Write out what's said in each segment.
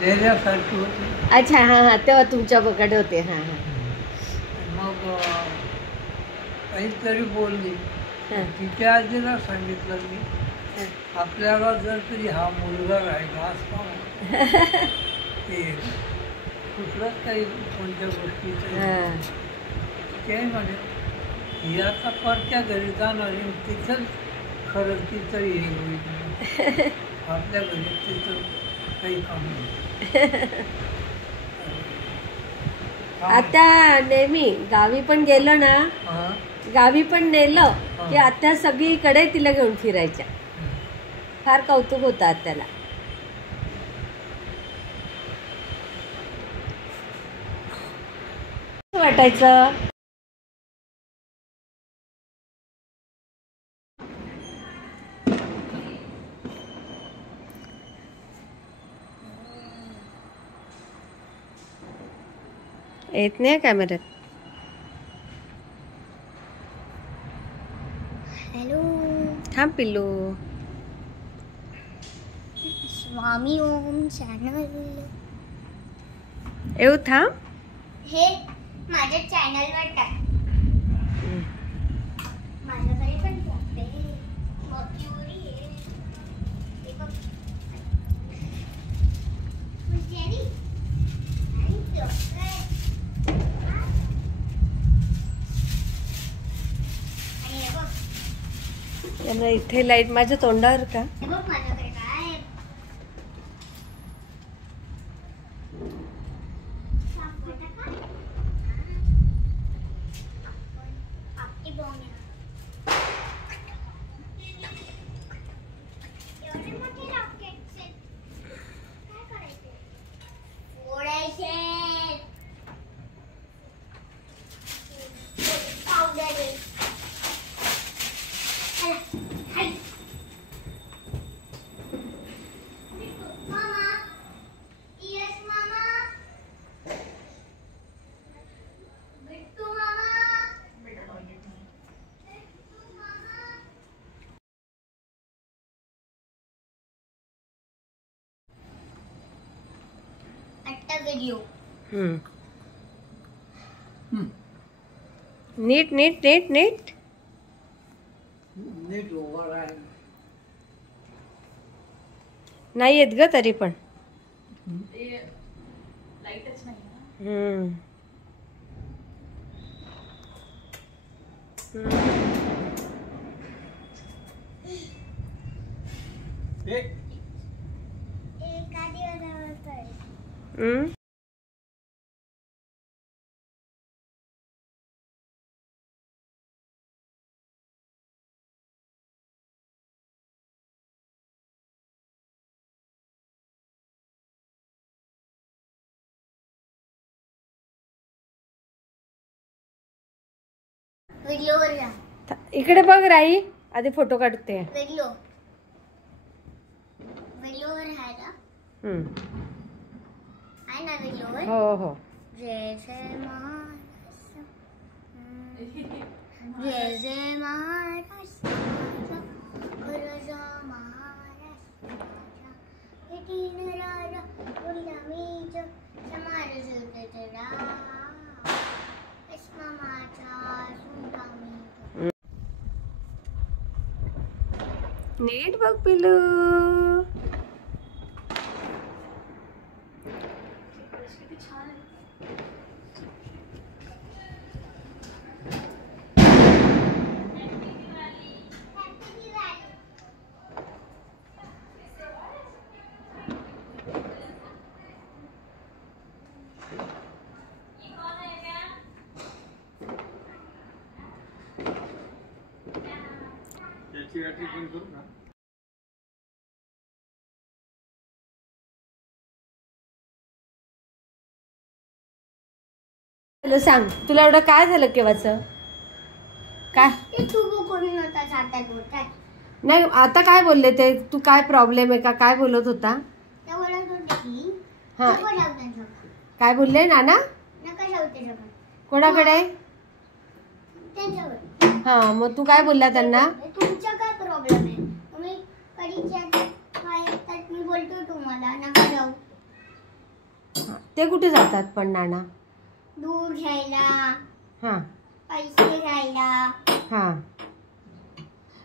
गेल्यासारखी होती. अच्छा, हां हां, तेव्हा तुमच्याकडे होते. हां हां. मग काहीतरी बोलली. हां तिच्या आजीला सांगितलं मी, हां. आपल्याला जर कधी हा मुलगा राहिला असता ते कुठलंच काही कोणत्या गोष्टीचं हां. ते म्हणे ही आता परत्या घरी जाणार आहे, तिथंच खरं तिचं हे होईल. आपल्या घरी तिथं काही काम नाही. आता नेहमी गावी पण गेलो ना, हां. गावी पण नेलं की आत्या सगळीकडे तिला घेऊन फिरायच्या. फार कौतुक होतं आत्याला. वाटायचं येत नाही कॅमेऱ्यात. हॅलो थांब पिल्लू. स्वामी ओम चॅनल. येऊ थांब. हे माझ्या चॅनलवर टाक. माझ्याकडे पण मक्युरी आहे. हे बघ. जेरी. आणि चॉकलेट. आणि हे बघ. त्यांना इथे लाईट माझ्या तोंडावर का? हे बघ माझ्याकडे काय आहे. व्हिडिओ नीट नीट नीट नीट नीट उभा राहील. नाही येत ग तरी पण. लाईटच नाही. एका दिवसावर व्हिडिओवर जा. इकडे बघ राई, आधी फोटो काढते. व्हिडिओवर आहे ना. आहे ना व्हिडिओवर. हो हो. जय जय महाराष्ट्र. जय जय महाराष्ट्र. गरजा महाराष्ट्राच्या. किती राजा गुलामीच समाज सुटला. नीट बघ पिलू. सांग, तुला एवढं काय झालं केव्हाचं? काय नाही, आता काय बोलले ते? तू काय प्रॉब्लेम आहे का काय बोलत होता? हा, काय बोलले नाना? कोणाकडे? हा, मग तू काय बोलला त्यांना? तुमचा काय प्रॉब्लेम आहे? तुम्ही कधीच्या काय मी बोलतो तुम्हाला नका जाऊ. ते कुठे जातात पण नाना? दूध घ्यायला, हां पैसे घ्यायला. हां.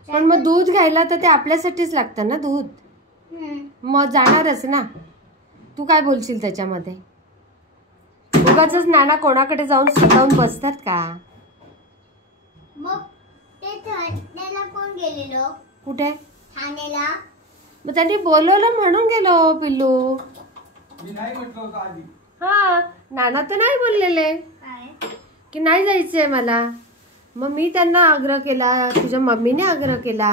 पण मग दूध घ्यायला तर ते आपल्यासाठीच लागतं ना दूध. मग जाणारच ना. तू काय बोलशील त्याच्यामध्ये? उगाचच नाना कोणाकडे जाऊन स्वतःहून बसतात का? मग ते ठाण्याला कोण गेलेलो? कुठे? ठाण्याला. मग त्यांनी बोलवलं म्हणून गेलो पिल्लू. मी नाही म्हटलं होतं आधी. हा, नाना तर नाही बोललेले काय? की नाही जायचंय मला. मग मी त्यांना आग्रह केला, तुझ्या मम्मीने आग्रह केला,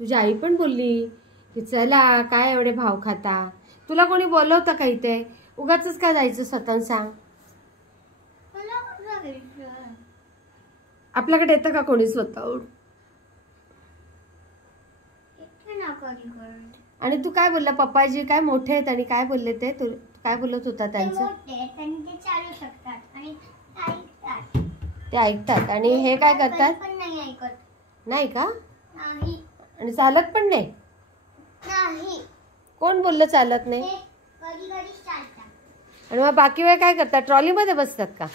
तुझी आई पण बोलली की चला काय एवढे भाव खाता. तुला कोणी बोलवतं का इथे? उगाचच काय जायचं स्वतः सांग. मला कुठं घ्यायचं? आपल्याकडे येतं का कोणी स्वतःहून? इथे नका करू. आणि तू काय बोलला? पप्पाजी काय मोठे आहेत आणि काय बोलले ते? तू काय बोलत होता ते त्यांचं? मोठे आहेत आणि ते चालू शकतात आणि ऐकतात. ते ऐकतात आणि हे काय करतात? पण नाही ऐकत. नाही का? नाही. आणि चालत पण नाही? नाही. कोण बोललं चालत नाही? ते कधी कधी चालतात. आणि मग बाकी वेळ काय करतात? ट्रॉलीमध्ये बसतात का?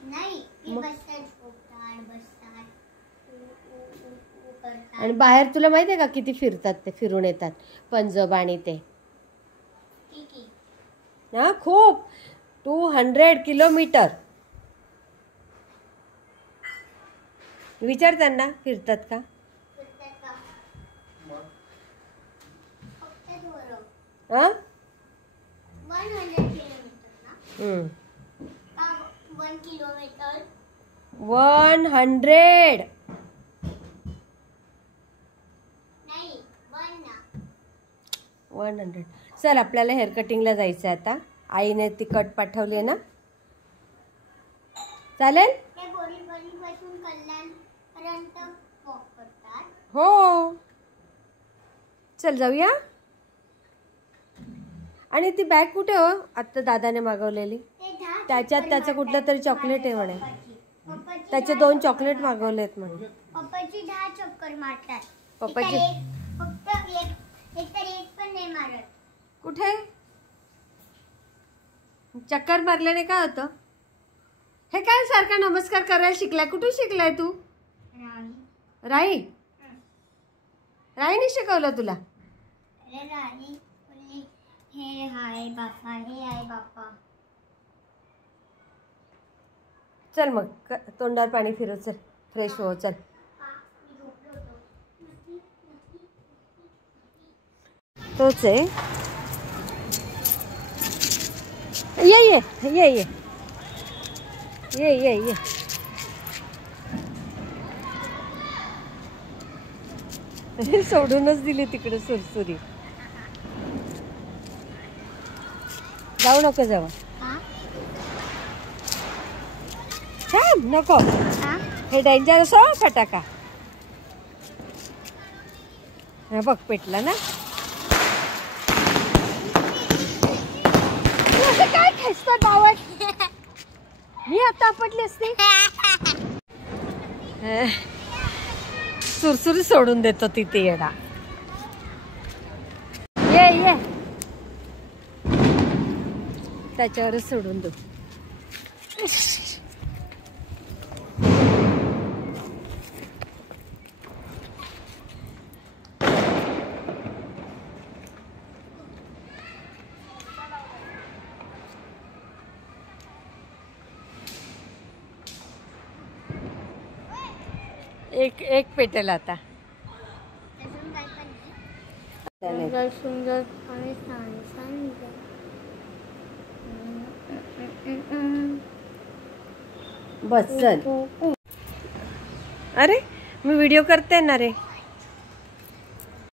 नाही. ते बसतात, झोपतात, बसतात, करतात. आणि बाहेर तुला माहिती आहे का किती फिरतात ते? फिरून येतात पंजब आणि ते. ठीक आहे. हा, खूप. 200 किलोमीटर. विचार त्यांना फिरतात का? करतात का? फक्त थोडं. हा? 100 किलोमीटर ना? का 1 किलोमीटर? 100. नाही, 1 ना. 100. चल आपल्याला हेअर कटिंगला जायचं आहे आता. आईने ती कट पाठवली ना. चालेल? ते बोरीपासून कल्याणपर्यंत वॉक करतात. हो. चल जाऊया. आणि ती बॅग कुठे हो? आत्ता दादाने मागवलेली. ते 10 त्याच्यात चक्कर त्याचं कुठलं मारतात. तरी चॉकलेट आहे म्हणे. पप्पाची त्याचे 10 2 चक्कर चॉकलेट मारतात. मागवलेत म्हणे. पप्पाची 10 चक्कर मारतात. पप्पाची- इतर फक्त एक तर एक पण नाही मारत. कुठे? चक्कर मारल्याने काय होतं? हे काय सारखा नमस्कार करायला शिकलाय? कुठून शिकलाय तू? राई? राईने शिकवलं तुला? अरे राणी बोलली, हे हाय बापा, हे आहे बापा. चल मग तोंडावर पाणी फिरव. चल फ्रेश हो. चल मी झोपलो होतो. तोच आहे. ये ये ये ये ये ये ये. सोडूनच दिली तिकडे सुरसुरी. जाऊ नको जाऊ. थांब नको. हे डेंजरस हो फटाका. हा बघ पेटला ना. असं काय खेचतात बावट? मी आता आपटली असते. सुरसुरी सोडून देतो तिथे येडा. ये ये त्याच्यावरच सोडून दे. एक पेटेल आता. अजून काय पण नाही. सुंदर आणि छान छान. बस चल. अरे मी व्हिडिओ करते ना रे.